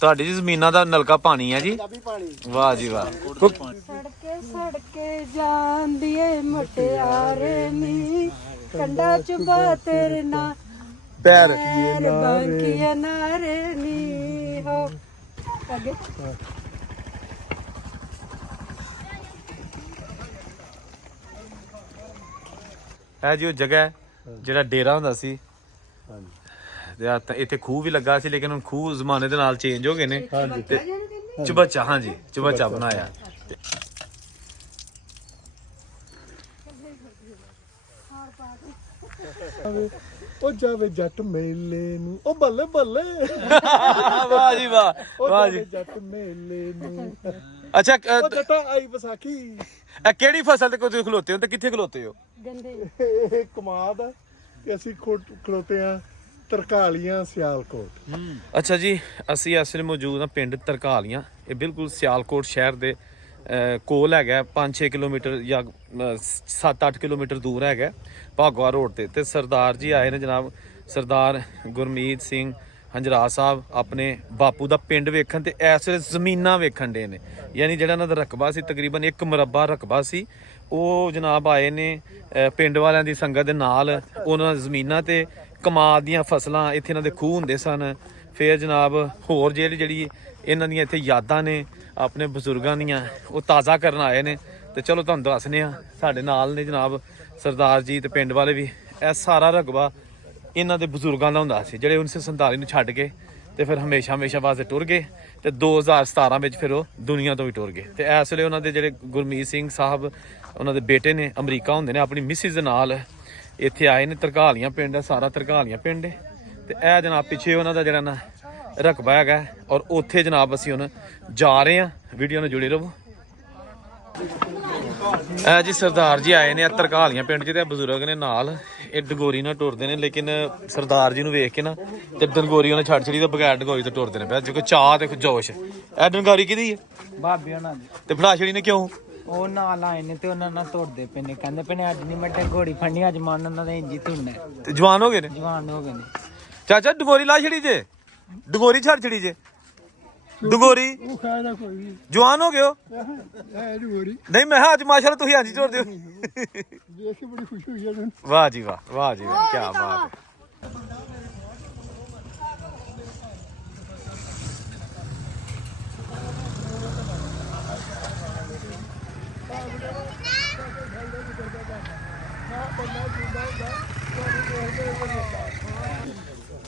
ਤੁਹਾਡੀ ਜ਼ਮੀਨਾਂ ਦਾ ਨਲਕਾ ਪਾਣੀ ਹੈ ਜੀ। ਵਾਹ ਜੀ ਵਾਹ। ਸੜਕੇ ਜਾਂਦੀ ਏ ਮੁਟਿਆਰੇ ਨੀ ਕੰਡਾ ਚੁਬਾ ਤੇਰੇ ਨਾ ਪੈਰ ਬਾਂਕੀਆਂ ਨਾਰੇ ਨੀ ਹੋ ਅੱਗੇ ਇਹ ਜੀ ਉਹ ਜਗ੍ਹਾ ਜਿਹੜਾ ਡੇਰਾ ਹੁੰਦਾ ਸੀ। ਇੱਥੇ ਖੂਹ ਵੀ ਲੱਗਾ ਸੀ, ਲੇਕਿਨ ਹੁਣ ਖੂਹ ਜ਼ਮਾਨੇ ਦੇ ਨਾਲ ਚੇਂਜ ਹੋ ਗਏ ਨੇ। ਤੇ ਚੁਬੱਚਾ, ਹਾਂਜੀ ਚੁਬੱਚਾ ਬਣਾਇਆ। ਉਹ ਜਾਵੇ ਜੱਟ ਮੇਲੇ ਨੂੰ ਉਹ ਬੱਲੇ ਬੱਲੇ। ਵਾਹ ਜੀ ਵਾਹ, ਵਾਹ ਜੀ। ਜੱਟ ਮੇਲੇ ਨੂੰ। ਅੱਛਾ ਉਹ ਜੱਟਾਂ ਆਈ ਵਿਸਾਖੀ। ਇਹ ਕਿਹੜੀ ਫਸਲ ਤੇ ਤੁਸੀਂ ਖਲੋਤੇ ਹੋ ਤੇ ਕਿੱਥੇ ਖਲੋਤੇ ਹੋ? ਇਹ ਕਮਾਦ ਆ ਕਿ ਅਸੀਂ ਖਲੋਤੇ ਆ ਤਰਕਾਲੀਆਂ ਸਿਆਲਕੋਟ। ਅੱਛਾ ਜੀ, ਅਸੀਂ ਇਸ ਵੇਲੇ ਮੌਜੂਦ ਹਾਂ ਪਿੰਡ ਤਰਕਾਲੀਆਂ। ਇਹ ਬਿਲਕੁਲ ਸਿਆਲਕੋਟ ਸ਼ਹਿਰ ਦੇ ਕੋਲ ਹੈਗਾ, 5-6 ਕਿਲੋਮੀਟਰ ਜਾਂ 7-8 ਕਿਲੋਮੀਟਰ ਦੂਰ ਹੈਗਾ ਭਾਗਵਾ ਰੋਡ ਤੇ ਸਰਦਾਰ ਜੀ ਆਏ ਨੇ ਜਨਾਬ, ਸਰਦਾਰ ਗੁਰਮੀਤ ਸਿੰਘ ਹੰਜਰਾ ਸਾਹਿਬ, ਆਪਣੇ ਬਾਪੂ ਦਾ ਪਿੰਡ ਵੇਖਣ ਤੇ ਇਸ ਵੇਲੇ ਜ਼ਮੀਨਾਂ ਵੇਖਣ ਦੇ ਨੇ। ਯਾਨੀ ਜਿਹੜਾ ਇਹਨਾਂ ਦਾ ਰਕਬਾ ਸੀ ਤਕਰੀਬਨ 1 ਮੁਰੱਬਾ ਰਕਬਾ ਸੀ, ਉਹ ਜਨਾਬ ਆਏ ਨੇ ਪਿੰਡ ਵਾਲਿਆਂ ਦੀ ਸੰਗਤ ਦੇ ਨਾਲ। ਉਹਨਾਂ ਜ਼ਮੀਨਾਂ ਤੇ ਕਮਾਦ ਦੀਆਂ ਫਸਲਾਂ, ਇੱਥੇ ਇਹਨਾਂ ਦੇ ਖੂਹ ਹੁੰਦੇ ਸਨ। ਫਿਰ ਜਨਾਬ ਹੋਰ ਜਿਹੜੀ ਇਹਨਾਂ ਦੀਆਂ ਇੱਥੇ ਯਾਦਾਂ ਨੇ ਆਪਣੇ ਬਜ਼ੁਰਗਾਂ ਦੀਆਂ, ਉਹ ਤਾਜ਼ਾ ਕਰਨ ਆਏ ਨੇ। ਤੇ ਚਲੋ ਤੁਹਾਨੂੰ ਦੱਸਦੇ ਹਾਂ, ਸਾਡੇ ਨਾਲ ਨੇ ਜਨਾਬ ਸਰਦਾਰ ਜੀ ਤੇ ਪਿੰਡ ਵਾਲੇ ਵੀ। ਇਹ ਸਾਰਾ ਰਕਬਾ ਇਹਨਾਂ ਦੇ ਬਜ਼ੁਰਗਾਂ ਦਾ ਹੁੰਦਾ ਸੀ, ਜਿਹੜੇ 1947 ਨੂੰ ਛੱਡ ਕੇ ਤੇ ਫਿਰ ਹਮੇਸ਼ਾ ਵਾਸਤੇ ਟੁਰ ਗਏ ਤੇ 2017 ਵਿੱਚ ਫਿਰ ਉਹ ਦੁਨੀਆ ਤੋਂ ਵੀ ਟੁਰ ਗਏ। ਤੇ ਇਸ ਵੇਲੇ ਉਹਨਾਂ ਦੇ ਜਿਹੜੇ ਗੁਰਮੀਤ ਸਿੰਘ ਸਾਹਿਬ, ਉਹਨਾਂ ਦੇ ਬੇਟੇ ਨੇ, ਅਮਰੀਕਾ ਹੁੰਦੇ ਨੇ, ਆਪਣੀ ਮਿਸਿਸ ਦੇ ਨਾਲ ਇੱਥੇ ਆਏ ਨੇ। ਤਰਕਾਲੀਆਂ ਪਿੰਡ ਹੈ, ਸਾਰਾ ਤਰਕਾਲੀਆਂ ਪਿੰਡ ਹੈ। ਤੇ ਇਹ ਜਨਾਬ ਪਿੱਛੇ ਉਹਨਾਂ ਦਾ ਜਿਹੜਾ ਨਾ ਰਕਬਾ ਹੈਗਾ, ਔਰ ਉੱਥੇ ਜਨਾਬ ਅਸੀਂ ਹੁਣ ਜਾ ਰਹੇ ਹਾਂ। ਵੀਡੀਓ ਨਾਲ ਜੁੜੇ ਰਹੋ। ਇਹ ਜੀ ਸਰਦਾਰ ਜੀ ਆਏ ਨੇ ਤਰਕਾਲੀਆਂ ਪਿੰਡ 'ਚ, ਤੇ ਬਜ਼ੁਰਗ ਨੇ ਨਾਲ। ਇਹ ਡੰਗੋਰੀ ਨਾਲ ਟੁਰਦੇ ਨੇ, ਲੇਕਿਨ ਸਰਦਾਰ ਜੀ ਨੂੰ ਵੇਖ ਕੇ ਨਾ ਤੇ ਡੰਗੋਰੀ ਉਹਨੇ ਛੱਡ ਛੜੀ ਤੇ ਬਗੈਰ ਡੰਗੋਰੀ ਤੋਂ ਟੁਰਦੇ ਨੇ ਪਿਆ, ਜੋ ਕਿ ਚਾਹ ਤੇ ਜੋਸ਼। ਇਹ ਡੰਗੋਰੀ ਕਿਹਦੀ ਹੈ? ਭਾਬੀ ਉਹਨਾਂ ਦੀ। ਤੇ ਫੜਾ ਛੜੀ ਨੇ ਕਿਉਂ? ਉਹ ਨਾਲ ਆਏ ਨੇ ਤੇ ਉਹਨਾਂ ਨਾਲ ਤੋੜਦੇ ਪਏ ਨੇ, ਕਹਿੰਦੇ ਪਏ ਨੇ ਅੱਜ ਨਹੀਂ ਮੈਂ ਘੋੜੀ ਫੜਨੀ, ਅੱਜ ਮਨ ਉਹਨਾਂ ਦਾ ਇੰਜੀ ਧੁੰਨਾ। ਤੇ ਜਵਾਨ ਹੋ ਗਏ ਨੇ? ਜਵਾਨ ਹੋ ਗਏ ਨੇ। ਚਾਚਾ ਡੰਗੋਰੀ ਲਾ ਛੜੀ ਜੇ, ਡੰਗੋਰੀ ਛੱਡ ਛੜੀ ਜੇ, ਡੰਗੋਰੀ ਉਹ ਖਾਇਦਾ ਕੋਈ ਨਹੀਂ। ਜਵਾਨ ਹੋ ਗਏ ਹੋ? ਨਹੀਂ ਮੈਂ ਕਿਹਾ ਅੱਜ ਮਾਸ਼ਾਅੱਲਾ ਤੁਸੀਂ ਅੱਜ ਝੋੜਦੇ ਹੋ। ਦੇਖ ਕੇ ਬੜੀ ਖੁਸ਼ੀ ਹੋਈ ਹੈ। ਵਾਹ ਜੀ ਵਾਹ, ਵਾਹ ਜੀ ਵਾਹ, ਕੀ ਬਾਤ ਹੈ।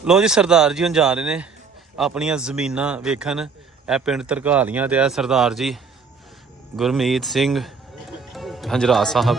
ਲੋ ਜੀ, ਸਰਦਾਰ ਜੀ ਹੁਣ ਜਾ ਰਹੇ ਨੇ ਆਪਣੀਆਂ ਜ਼ਮੀਨਾਂ ਵੇਖਣ। ਇਹ ਪਿੰਡ ਤਰਕਾਲੀਆਂ ਤੇ ਇਹ ਸਰਦਾਰ ਜੀ ਗੁਰਮੀਤ ਸਿੰਘ ਹੰਜਰਾ ਸਾਹਿਬ।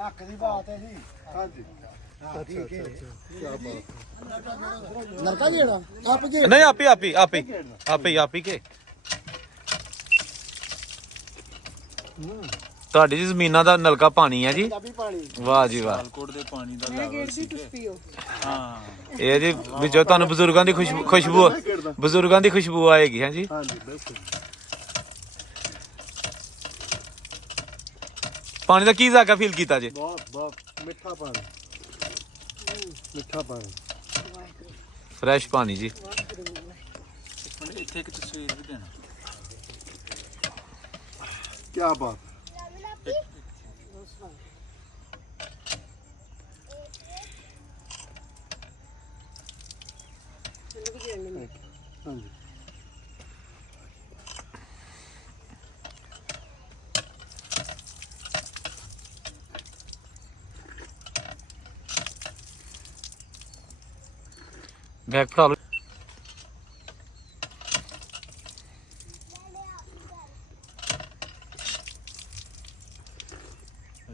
ਹੱਕ ਦੀ ਬਾਤ ਹੈ ਜੀ। ਹਾਂਜੀ ਠੀਕ ਹੈ। ਕੀ ਬਾਤ। ਨਰਕਾ ਜਿਹੜਾ ਆਪ ਜੇ ਨਹੀਂ ਆਪੀ ਕੇ ਤੁਹਾਡੀ ਜ਼ਮੀਨਾਂ ਦਾ ਨਲਕਾ ਪਾਣੀ ਹੈ ਜੀ। ਵਾਹ ਜੀ ਵਾਹ। ਸਿਆਲਕੋਟ ਦੇ ਪਾਣੀ ਦਾ ਲੈਵਲ ਸੀ। ਹਾਂ, ਇਹ ਜੀ ਵਿੱਚੋਂ ਤੁਹਾਨੂੰ ਬਜ਼ੁਰਗਾਂ ਦੀ ਖੁਸ਼ਬੂ ਆਏਗੀ। ਹੈ ਜੀ। ਹਾਂਜੀ ਬਿਲਕੁਲ। ਪਾਣੀ ਦਾ ਕੀ ਜ਼ਾਕਾ ਫੀਲ ਕੀਤਾ ਜੀ? ਬਹੁਤ ਮਿੱਠਾ ਪਾਣੀ, ਮਿੱਠਾ ਪਾਣੀ, ਫਰੈਸ਼ ਪਾਣੀ ਜੀ। ਇੱਥੇ ਇੱਕ ਤਸਵੀਰ ਵੀ ਦੇਣਾ। ਕੀ ਬਾਤ। ਹਾਂਜੀ ਬੈਗ ਫੜਾ ਲਓ।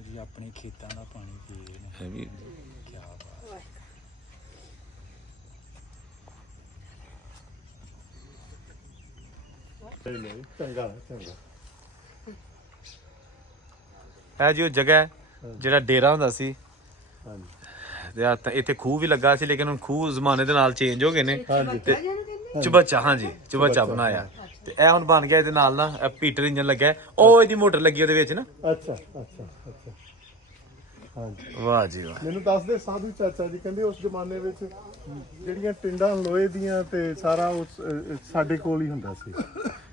ਜੀ ਆਪਣੇ ਖੇਤਾਂ ਦਾ ਪਾਣੀ ਪੀ ਰਹੇ ਨੇ। ਇਹ ਵੀ ਕੀ ਬਾਤ। ਨਹੀਂ ਚੰਗਾ ਚੰਗਾ। ਇਹ ਜੀ ਉਹ ਜਗ੍ਹਾ ਹੈ ਜਿਹੜਾ ਡੇਰਾ ਹੁੰਦਾ ਸੀ। ਹਾਂਜੀ ਤੇ ਆਹ ਤਾਂ ਇੱਥੇ ਖੂਹ ਵੀ ਲੱਗਾ ਸੀ, ਲੇਕਿਨ ਹੁਣ ਖੂਹ ਜ਼ਮਾਨੇ ਦੇ ਨਾਲ ਚੇਂਜ ਹੋ ਗਏ ਨੇ। ਹਾਂਜੀ ਤੇ ਚੁਬੱਚਾ, ਹਾਂਜੀ ਚੁਬੱਚਾ ਬਣਾਇਆ। ਤੇ ਇਹ ਹੁਣ ਬਣ ਗਿਆ ਇਹਦੇ ਨਾਲ ਨਾ ਇਹ ਪੀਟਰ ਇੰਜਨ ਲੱਗਾ ਹੈ। ਉਹ ਇਹਦੀ ਮੋਟਰ ਲੱਗੀ ਉਹਦੇ ਵਿੱਚ ਨਾ। ਅੱਛਾ ਅੱਛਾ ਅੱਛਾ। ਹਾਂਜੀ ਵਾਹ ਜੀ ਵਾਹ। ਮੈਨੂੰ ਦੱਸਦੇ ਸਾਧੂ ਚਾਚਾ ਜੀ ਕਹਿੰਦੇ ਉਸ ਜ਼ਮਾਨੇ ਵਿੱਚ ਜਿਹੜੀਆਂ ਟਿੰਡਾਂ ਲੋਹੇ ਦੀਆਂ ਤੇ ਸਾਰਾ ਉਸ ਸਾਡੇ ਕੋਲ ਹੀ ਹੁੰਦਾ ਸੀ।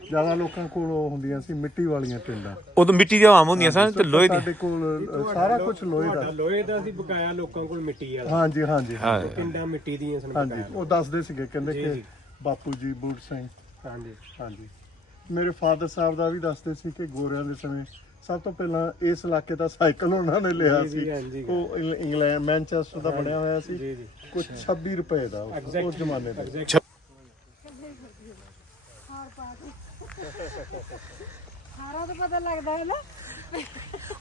ਜ਼ਿਆਦਾ ਲੋਕਾਂ ਕੋਲ ਉਹ ਹੁੰਦੀਆਂ ਸੀ ਮਿੱਟੀ ਵਾਲੀਆਂ ਟਿੰਡਾਂ। ਉਦੋਂ ਮਿੱਟੀ ਦੀਆਂ ਆਮ ਹੁੰਦੀਆਂ ਸਨ ਤੇ ਲੋਹੇ ਦੀ। ਸਾਡੇ ਕੋਲ ਸਾਰਾ ਕੁਝ ਲੋਹੇ ਦਾ ਸੀ, ਬਕਾਇਆ ਲੋਕਾਂ ਕੋਲ ਮਿੱਟੀ ਵਾਲਾ। ਹਾਂਜੀ ਹਾਂਜੀ ਪਿੰਡਾਂ ਮਿੱਟੀ ਦੀਆਂ ਸਨ। ਹਾਂਜੀ ਉਹ ਦੱਸਦੇ ਸੀਗੇ ਕਹਿੰਦੇ ਕਿ ਬਾਪੂ ਜੀ ਬੂਟ ਸਿੰਘ। ਹਾਂਜੀ ਹਾਂਜੀ ਮੇਰੇ ਫਾਦਰ ਸਾਹਿਬ ਦਾ ਵੀ ਦੱਸਦੇ ਸੀ ਕਿ ਗੋਰਿਆਂ ਦੇ ਸਮੇਂ ਸਭ ਤੋਂ ਪਹਿਲਾਂ ਇਸ ਇਲਾਕੇ ਦਾ ਸਾਈਕਲ ਉਹਨਾਂ ਨੇ ਲਿਆ ਸੀ। ਉਹ ਇੰਗਲੈਂਡ ਮੈਨਚੈਸਟਰ ਦਾ ਬਣਿਆ ਹੋਇਆ ਸੀ, ਕੁਝ 26 ਰੁਪਏ ਦਾ ਉਸ ਜ਼ਮਾਨੇ ਦਾ। ਸਾਰਾ ਤਾਂ ਪਤਾ ਲੱਗਦਾ ਹੈ ਨਾ।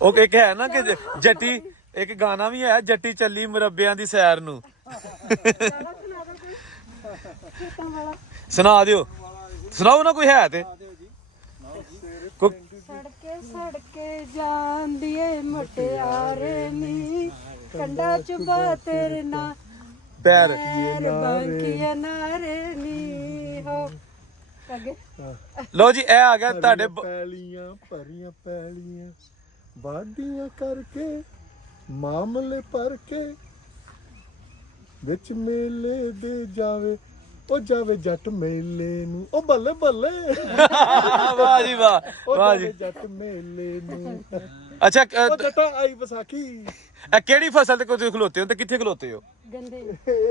ਉਹ ਇੱਕ ਹੈ ਨਾ ਕਿ ਜੱਟੀ, ਇੱਕ ਗਾਣਾ ਵੀ ਹੈ, ਜੱਟੀ ਚੱਲੀ ਮੁਰੱਬਿਆਂ ਦੀ ਸੈਰ ਨੂੰ। ਸੁਣਾ ਦਿਓ, ਸੁਣਾਓ ਨਾ ਕੋਈ ਹੈ ਤੇ। ਸੜਕੇ ਸੜਕੇ ਜਾਂਦੀ ਏ ਮੁਟਿਆਰੇ ਨੀ, ਕੰਡਾ ਚੁਬਾ ਤੇਰੇ ਨਾ ਪੈਰ ਬਾਂਕੀਆਂ ਨਾਰੇ ਨੀ ਹੋ। ਅੱਗੇ ਲੋ ਜੀ, ਇਹ ਆ ਗਿਆ ਤੁਹਾਡੇ ਪੈਲੀਆਂ ਭਰੀਆਂ ਪੈਲੀਆਂ ਵਾਢੀਆਂ ਕਰਕੇ ਮਾਮਲੇ ਭਰ ਕੇ ਵਿੱਚ ਮੇਲੇ ਦੇ ਜਾਵੇ ਉਹ ਜਾਵੇ ਜੱਟ ਮੇਲੇ ਨੂੰ ਉਹ ਬੱਲੇ ਬੱਲੇ। ਵਾਹ ਜੀ ਵਾਹ, ਉਹ ਵਾਹ ਜੀ। ਜਾਵੇ ਜੱਟ ਮੇਲੇ ਨੂੰ ਅੱਛਾ ਉਹ ਜੱਟਾਂ ਆਈ ਵਿਸਾਖੀ। ਇਹ ਕਿਹੜੀ ਫਸਲ ਤੇ ਤੁਸੀਂ ਖਲੋਤੇ ਹੋ ਤੇ ਕਿੱਥੇ ਖਲੋਤੇ ਹੋ? ਗੰਦੇ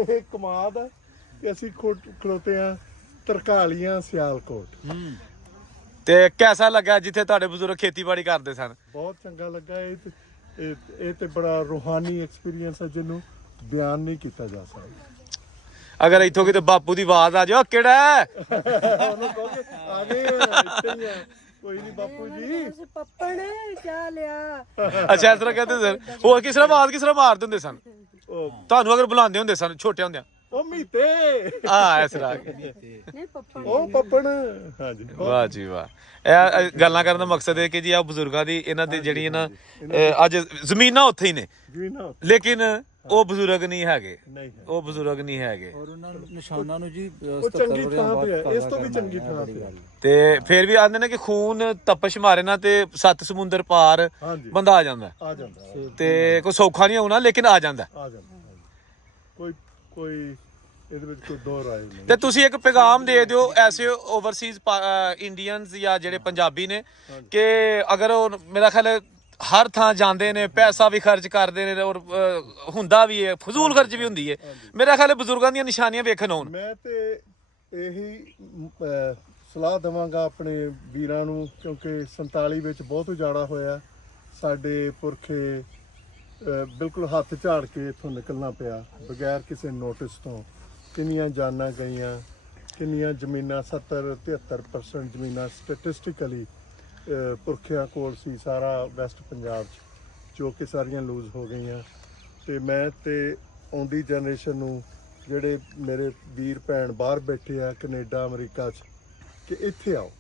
ਇਹ ਕਮਾਦ ਆ ਕਿ ਅਸੀਂ ਖਲੋਤੇ ਆ ਤਰਕਾਲੀਆਂ ਸਿਆਲਕੋਟ। ਤੇ ਕਿਹਦਾ ਲੱਗਾ ਜਿੱਥੇ ਤੁਹਾਡੇ ਬਜ਼ੁਰਗ ਖੇਤੀਬਾੜੀ ਕਰਦੇ ਸਨ? ਬਹੁਤ ਚੰਗਾ ਲੱਗਾ। ਇਹ ਤੇ ਬੜਾ ਰੂਹਾਨੀ ਐਕਸਪੀਰੀਅੰਸ ਹੈ ਜਿਹਨੂੰ ਬਿਆਨ ਨਹੀਂ ਕੀਤਾ ਜਾ ਸਕਦਾ। ਅਗਰ ਇੱਥੋਂ ਕਿਤੇ ਬਾਪੂ ਦੀ ਆਵਾਜ਼ ਆ ਜਾਓ, ਕਿਹੜਾ ਹੈ? ਉਹਨੂੰ ਕਹੋਗੇ ਆ ਗਏ ਆ, ਇੱਥੇ ਹੀ ਆ। ਕੋਈ ਨਹੀਂ ਬਾਪੂ ਜੀ। ਪੱਪੜ ਚਾਹ ਲਿਆ। ਅੱਛਾ ਇਸ ਤਰ੍ਹਾਂ ਕਹਿੰਦੇ ਸਨ। ਹੋਰ ਕਿਸ ਤਰ੍ਹਾਂ ਆਵਾਜ਼ ਕਿਸ ਤਰ੍ਹਾਂ ਮਾਰਦੇ ਹੁੰਦੇ ਸਨ ਉਹ ਤੁਹਾਨੂੰ ਅਗਰ ਬੁਲਾਉਂਦੇ ਹੁੰਦੇ ਸਨ ਛੋਟੇ ਹੁੰਦਿਆਂ? ਉਹ ਮੀਤੇ ਇਸ ਤਰ੍ਹਾਂ। ਨਹੀਂ ਪੱਪੜ ਉਹ ਪੱਪਣ। ਹਾਂਜੀ ਵਾਹ ਜੀ ਵਾਹ। ਇਹ ਗੱਲਾਂ ਕਰਨ ਦਾ ਮਕਸਦ ਹੈ ਕਿ ਜੀ ਆ ਬਜ਼ੁਰਗਾਂ ਦੀ, ਇਹਨਾਂ ਦੀ ਜਿਹੜੀ ਨਾ ਅੱਜ ਜ਼ਮੀਨਾਂ ਉੱਥੇ ਹੀ ਨੇ, ਜੀ ਨਾ ਲੇਕਿਨ ਉਹ ਬਜ਼ੁਰਗ ਨਹੀਂ ਹੈਗੇ। ਨਹੀਂ ਹੈ। ਉਹ ਬਜ਼ੁਰਗ ਨਹੀਂ ਹੈਗੇ। ਔਰ ਉਹਨਾਂ ਨਿਸ਼ਾਨਾਂ ਨੂੰ ਜੀ ਉਹ ਚੰਗੀ ਥਾਂ ਤੇ ਹੈ, ਇਸ ਤੋਂ ਵੀ ਚੰਗੀ ਥਾਂ ਤੇ ਹੈ। ਤੇ ਫਿਰ ਵੀ ਆਂਦੇ ਨੇ ਕਿ ਖੂਨ ਤਪਸ਼ ਮਾਰੇ ਨਾ ਤੇ 7 ਸਮੁੰਦਰ ਪਾਰ ਹਾਂਜੀ ਬੰਦਾ ਆ ਜਾਂਦਾ। ਆ ਜਾਂਦਾ ਤੇ ਕੋਈ ਸੌਖਾ ਨਹੀਂ ਹੋਣਾ, ਲੇਕਿਨ ਆ ਜਾਂਦਾ। ਆ ਜਾਂਦਾ। ਕੋਈ ਇਹਦੇ ਵਿੱਚ ਕੋਈ ਦੋ ਰਾਏ ਨਹੀਂ। ਤੇ ਤੁਸੀਂ ਇੱਕ ਪੈਗਾਮ ਦੇ ਦਿਓ ਐਸੇ ਓਵਰਸੀਜ਼ ਇੰਡੀਅਨਸ ਜਾਂ ਜਿਹੜੇ ਪੰਜਾਬੀ ਨੇ ਕਿ ਅਗਰ ਉਹ ਮੇਰਾ ਖਿਆਲ ਹੈ ਹਰ ਥਾਂ ਜਾਂਦੇ ਨੇ, ਪੈਸਾ ਵੀ ਖਰਚ ਕਰਦੇ ਨੇ ਔਰ ਹੁੰਦਾ ਵੀ ਹੈ, ਫਜ਼ੂਲ ਖਰਚ ਵੀ ਹੁੰਦੀ ਹੈ। ਮੇਰਾ ਖਿਆਲ ਹੈ ਬਜ਼ੁਰਗਾਂ ਦੀਆਂ ਨਿਸ਼ਾਨੀਆਂ ਵੇਖਣ ਆਉਣ। ਮੈਂ ਤੇ ਇਹੀ ਸਲਾਹ ਦੇਵਾਂਗਾ ਆਪਣੇ ਵੀਰਾਂ ਨੂੰ, ਕਿਉਂਕਿ 47 ਵਿੱਚ ਬਹੁਤ ਉਜਾੜਾ ਹੋਇਆ। ਸਾਡੇ ਪੁਰਖੇ ਬਿਲਕੁਲ ਹੱਥ ਝਾੜ ਕੇ ਇੱਥੋਂ ਨਿਕਲਣਾ ਪਿਆ ਬਗੈਰ ਕਿਸੇ ਨੋਟਿਸ ਤੋਂ। ਕਿੰਨੀਆਂ ਜਾਨਾਂ ਗਈਆਂ, ਕਿੰਨੀਆਂ ਜ਼ਮੀਨਾਂ 70-73% ਜ਼ਮੀਨਾਂ ਸਟੈਟਿਸਟਿਕਲੀ ਪੁਰਖਿਆਂ ਕੋਲ ਸੀ ਸਾਰਾ ਵੈਸਟ ਪੰਜਾਬ 'ਚ, ਜੋ ਕਿ ਸਾਰੀਆਂ ਲੂਜ਼ ਹੋ ਗਈਆਂ। ਤੇ ਮੈਂ ਤੇ ਆਉਂਦੀ ਜਨਰੇਸ਼ਨ ਨੂੰ, ਜਿਹੜੇ ਮੇਰੇ ਵੀਰ ਭੈਣ ਬਾਹਰ ਬੈਠੇ ਆ ਕੈਨੇਡਾ ਅਮਰੀਕਾ 'ਚ, ਕਿ ਇੱਥੇ ਆਓ।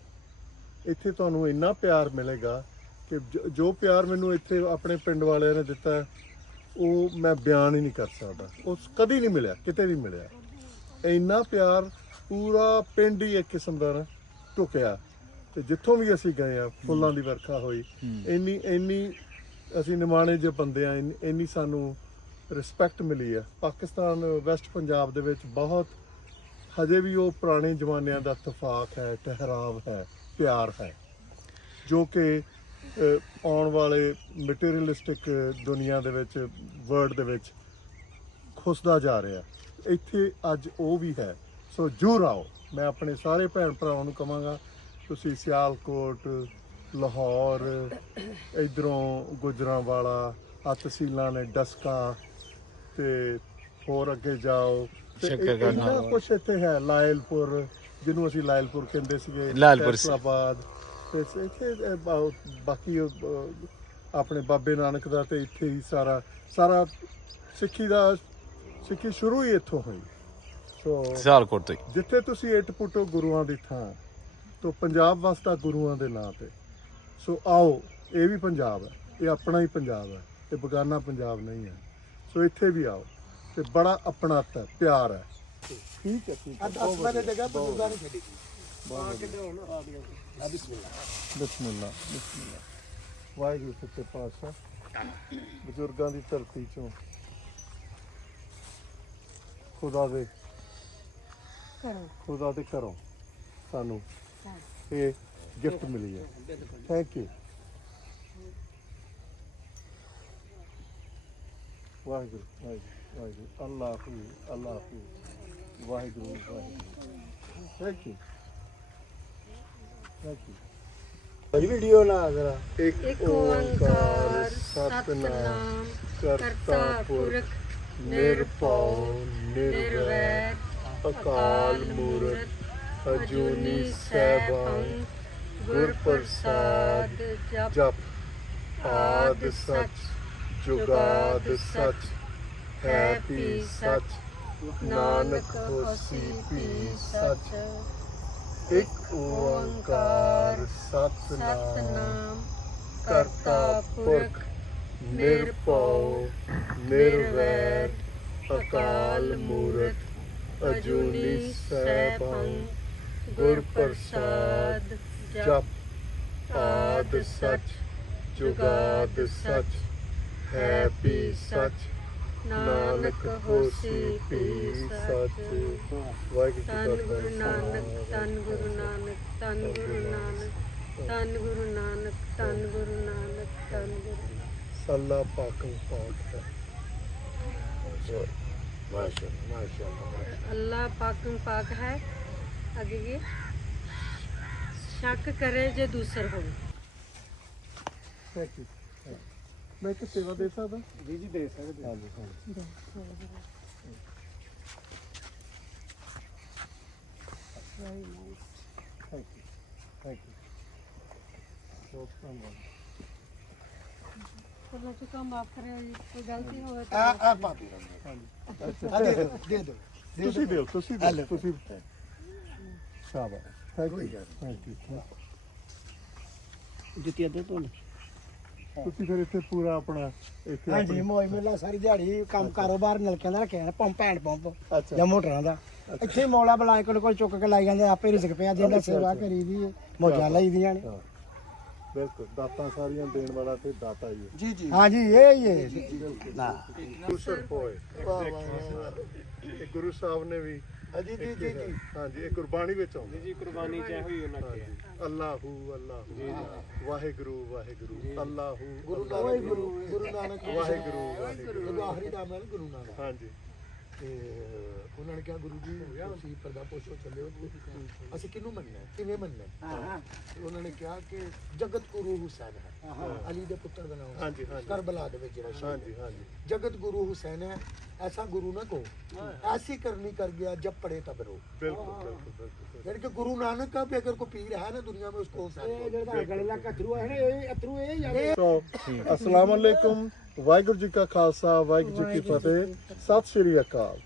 ਇੱਥੇ ਤੁਹਾਨੂੰ ਇੰਨਾ ਪਿਆਰ ਮਿਲੇਗਾ ਕਿ ਜੋ ਪਿਆਰ ਮੈਨੂੰ ਇੱਥੇ ਆਪਣੇ ਪਿੰਡ ਵਾਲਿਆਂ ਨੇ ਦਿੱਤਾ ਉਹ ਮੈਂ ਬਿਆਨ ਹੀ ਨਹੀਂ ਕਰ ਸਕਦਾ। ਉਹ ਕਦੀ ਨਹੀਂ ਮਿਲਿਆ, ਕਿਤੇ ਨਹੀਂ ਮਿਲਿਆ। ਇੰਨਾ ਪਿਆਰ ਪੂਰਾ ਪਿੰਡ ਹੀ ਇੱਕ ਕਿਸਮ ਦਾ ਨਾ ਢੁਕਿਆ। ਤੇ ਜਿੱਥੋਂ ਵੀ ਅਸੀਂ ਗਏ ਆ ਫੁੱਲਾਂ ਦੀ ਵਰਖਾ ਹੋਈ। ਇੰਨੀ ਅਸੀਂ ਨਿਮਾਣੇ ਜਿਹੇ ਬੰਦੇ ਆ, ਇੰਨੀ ਸਾਨੂੰ ਰਿਸਪੈਕਟ ਮਿਲੀ ਆ। ਪਾਕਿਸਤਾਨ ਵੈਸਟ ਪੰਜਾਬ ਦੇ ਵਿੱਚ ਬਹੁਤ ਹਜੇ ਵੀ ਉਹ ਪੁਰਾਣੇ ਜ਼ਮਾਨਿਆਂ ਦਾ ਇਤਫਾਕ ਹੈ, ਠਹਿਰਾਵ ਹੈ, ਪਿਆਰ ਹੈ, ਜੋ ਕਿ ਆਉਣ ਵਾਲੇ ਮਟੀਰੀਅਲਿਸਟਿਕ ਦੁਨੀਆ ਦੇ ਵਿੱਚ, ਵਰਲਡ ਦੇ ਵਿੱਚ ਖੁੱਸਦਾ ਜਾ ਰਿਹਾ। ਇੱਥੇ ਅੱਜ ਉਹ ਵੀ ਹੈ। ਸੋ ਜ਼ਰੂਰ ਆਓ। ਮੈਂ ਆਪਣੇ ਸਾਰੇ ਭੈਣ ਭਰਾਵਾਂ ਨੂੰ ਕਹਾਂਗਾ ਤੁਸੀਂ ਸਿਆਲਕੋਟ, ਲਾਹੌਰ, ਇੱਧਰੋਂ ਗੁਜਰਾਂਵਾਲਾ, ਆ ਤਹਿਸੀਲਾਂ ਨੇ ਡਸਕਾ, ਤੇ ਹੋਰ ਅੱਗੇ ਜਾਓ ਸ਼ੱਕਰਗੜ੍ਹ ਇੰਨਾ ਕੁਛ ਇੱਥੇ ਹੈ, ਲਾਇਲਪੁਰ ਜਿਹਨੂੰ ਅਸੀਂ ਲਾਇਲਪੁਰ ਕਹਿੰਦੇ ਸੀਗੇ, ਲਾਇਲਪੁਰ ਫੈਸਲਾਬਾਦ, ਤੇ ਇੱਥੇ ਬਾਕੀ ਆਪਣੇ ਬਾਬੇ ਨਾਨਕ ਦਾ ਤੇ ਇੱਥੇ ਹੀ ਸਾਰਾ ਸਿੱਖੀ ਸ਼ੁਰੂ ਹੀ ਇੱਥੋਂ ਹੋਈ। ਸੋ ਸਿਆਲਕੋਟ ਤੋਂ ਹੀ। ਜਿੱਥੇ ਤੁਸੀਂ ਇੱਟ ਪੁੱਟੋ ਗੁਰੂਆਂ ਦੀ ਥਾਂ, ਤੋਂ ਪੰਜਾਬ ਵਸਦਾ ਗੁਰੂਆਂ ਦੇ ਨਾਂ ਤੇ। ਸੋ ਆਓ, ਇਹ ਵੀ ਪੰਜਾਬ ਹੈ, ਇਹ ਆਪਣਾ ਹੀ ਪੰਜਾਬ ਹੈ, ਇਹ ਬਗਾਨਾ ਪੰਜਾਬ ਨਹੀਂ ਹੈ। ਸੋ ਇੱਥੇ ਵੀ ਆਓ ਤੇ ਬੜਾ ਆਪਣਾਤ ਹੈ, ਪਿਆਰ ਹੈ। ਠੀਕ ਹੈ, ਠੀਕ ਹੈ। 10 ਵਜੇ ਜਗ੍ਹਾ ਬਜ਼ੁਰਗਾਂ ਨੇ ਛੱਡੀ। ਬਿਸਮਿਲ੍ਲਾ ਵਾਹਿਗੁਰੂ ਸੱਚੇ ਪਾਤਸ਼ਾਹ, ਬਜ਼ੁਰਗਾਂ ਦੀ ਧਰਤੀ ਚੋਂ ਖੁਦਾ ਦੇ ਘਰੋਂ ਸਾਨੂੰ ਇਹ ਗਿਫਟ ਮਿਲੀ ਹੈ। Thank you. Waheguru Waheguru Waheguru, Allah Waheguru Waheguru. Thank you, thank you. Video ਲਾ ਜ਼ਰਾ। ਇੱਕ ਓੰਕਾਰ ਸਤਿਨਾਮ ਕਰਤਾ ਪੁਰਖ ਨਿਰਭਉ ਨਿਰਵੈਰ ਅਕਾਲ ਮੂਰਤ ਅਜੂਨੀ ਸੈਭੰ ਗੁਰ ਪ੍ਰਸਾਦ ਜਪ ਆਦਿ ਸਚ ਜੁਗਾਦ ਸਚ ਹੈ ਭੀ ਸਚ ਨਾਨਕ ਹੋਸੀ ਭੀ ਸਚ। ਇੱਕ ਓੰਕਾਰ ਸਤਿਨਾਮ ਕਰਤਾ ਪੁਰਖ ਨਿਰਭਉ ਨਿਰਵੈਰ ਅਕਾਲ ਮੂਰਤ ਅਜੂਨੀ ਸੈਭੰ ਗੁਰ ਪ੍ਰਸਾਦ ਜਪ ਆਦਿ ਸਚ ਜੁਗਾਦ ਸਚ ਹੈ ਭੀ ਸਚ ਨਾਨਕ ਹੋਸੀ ਭੀ ਸਚ। ਵਾਹਿਗੁਰੂ ਧੰਨ ਗੁਰੂ ਨਾਨਕ, ਧੰਨ ਗੁਰੂ ਨਾਨਕ, ਧੰਨ ਗੁਰੂ ਨਾਨਕ, ਧੰਨ ਗੁਰੂ ਨਾਨਕ, ਧੰਨ ਗੁਰੂ ਨਾਨਕ, ਧੰਨ ਗੁਰੂ ਨਾਨਕ। ਅੱਲਾ ਪਾਕਮ ਪਾਕ ਹੈ। अल्लाह पाकम पाक है। आगे ये शक करे जे दूसर हो। Thank you. ਮੈਂ ਇੱਕ ਸੇਵਾ ਦੇ ਸਕਦਾ? ਜੀ ਦੇ ਸਕਦੇ। ਹਾਂਜੀ ਹਾਂਜੀ। Thank you, thank you. ਬਹੁਤ ਧੰਨਵਾਦ। अल्लाह चुका माफ करे जी, कोई गलती हो तो ਤੁਸੀਂ ਦਿਓ, ਤੁਸੀਂ ਸ਼ਾਬਾਸ਼। Thank you, thank you. ਜੁੱਤੀਆਂ ਦੇ ਤੋਂ ਤੁਸੀਂ ਫਿਰ ਇੱਥੇ ਪੂਰਾ ਆਪਣਾ ਇੱਥੇ ਹਾਂਜੀ ਮੋਈ ਮੇਲਾ ਸਾਰੀ ਦਿਹਾੜੀ ਕੰਮ ਕਾਰੋਬਾਰ ਨਲਕਿਆਂ ਦਾ ਰੱਖਿਆ ਪੰਪ ਹੈਂਡ ਪੰਪ ਅੱਛਾ। ਜਾਂ ਮੋਟਰਾਂ ਦਾ। ਇੱਥੇ ਹੀ ਮੌਲਾ ਬੁਲਾ ਕੇ ਕੋਲ ਚੁੱਕ ਕੇ ਲਾਈ ਜਾਂਦੇ, ਆਪੇ ਰਿਜ਼ਕ ਪਿਆ ਜਿੰਦਾ ਸੇਵਾ ਕਰੀ ਦੀ ਮੌਜਾਂ ਲਈ ਦੀਆਂ ਨੇ। ਹਾਂ, ਬਿਲਕੁਲ। ਦਾਤਾਂ ਸਾਰੀਆਂ ਦੇਣ ਵਾਲਾ ਤੇ ਦਾਤਾ ਹੀ ਹੈ। ਜੀ ਜੀ ਹਾਂਜੀ ਇਹ ਹੀ ਹੈ ਨਾ। ਗੁਰਸਰ ਹੋਏ। ਇਹ ਗੁਰੂ ਸਾਹਿਬ ਨੇ ਵੀ ਜੀ ਜੀ ਜੀ ਜੀ ਹਾਂਜੀ, ਇਹ ਕੁਰਬਾਨੀ ਵਿੱਚ ਆਉਂਦਾ ਜੀ ਕੁਰਬਾਨੀ ਚ ਹੋਈ ਉਹਨਾਂ ਹਾਂਜੀ। ਅੱਲਾਹੂ ਅੱਲਾਹੂ ਵਾਹਿਗੁਰੂ ਵਾਹਿਗੁਰੂ ਅੱਲਾਹੂ ਗੁਰੂ ਨਾਨਕ ਵਾਹਿਗੁਰੂ ਵਾਹਿਗੁਰੂ। ਜਦੋਂ ਆਖਰੀ ਨਾਮ ਹੈ ਨਾ ਗੁਰੂ ਨਾਨਕ, ਹਾਂਜੀ ਤੇ ਉਹਨਾਂ ਨੇ ਕਿਹਾ ਗੁਰੂ ਜੀ ਤੁਸੀਂ ਪਰਦਾ ਪੋਸ਼ੋ ਚੱਲੇ ਹੋ, ਅਸੀਂ ਕਿਹਨੂੰ ਮੰਨਣਾ ਹੈ, ਕਿਵੇਂ ਮੰਨਣਾ ਹੈ? ਤੇ ਉਹਨਾਂ ਨੇ ਕਿਹਾ ਕਿ ਜਗਤ ਗੁਰੂ ਹੁਸੈਨ ਹੈ, ਅਲੀ ਦੇ ਪੁੱਤਰ ਦਾ ਨਾਮ ਹਾਂਜੀ ਹਾਂਜੀ ਕਰਬਲਾ ਦੇ ਵਿੱਚ ਜਿਹੜਾ ਸ਼ਹੀਦ ਹਾਂਜੀ ਹਾਂਜੀ जगत गुरु हुसैन है, ऐसा गुरु ना कहो, ऐसी करनी कर गया जब पढ़े तब रो। ਬਿਲਕੁਲ ਬਿਲकुल ਬਿਲकुल। यानी कि गुरु नानक का भी अगर कोई पीर है ना दुनिया में, उसको ਸੋ ਅਸਲਾਮ ਅਲੈਕੁਮ, ਵਾਹਿਗੁਰੂ ਜੀ ਕਾ ਖਾਲਸਾ, ਵਾਹਿਗੁਰੂ ਜੀ ਕੀ ਫਤਿਹ, ਸਤਿ ਸ਼੍ਰੀ ਅਕਾਲ।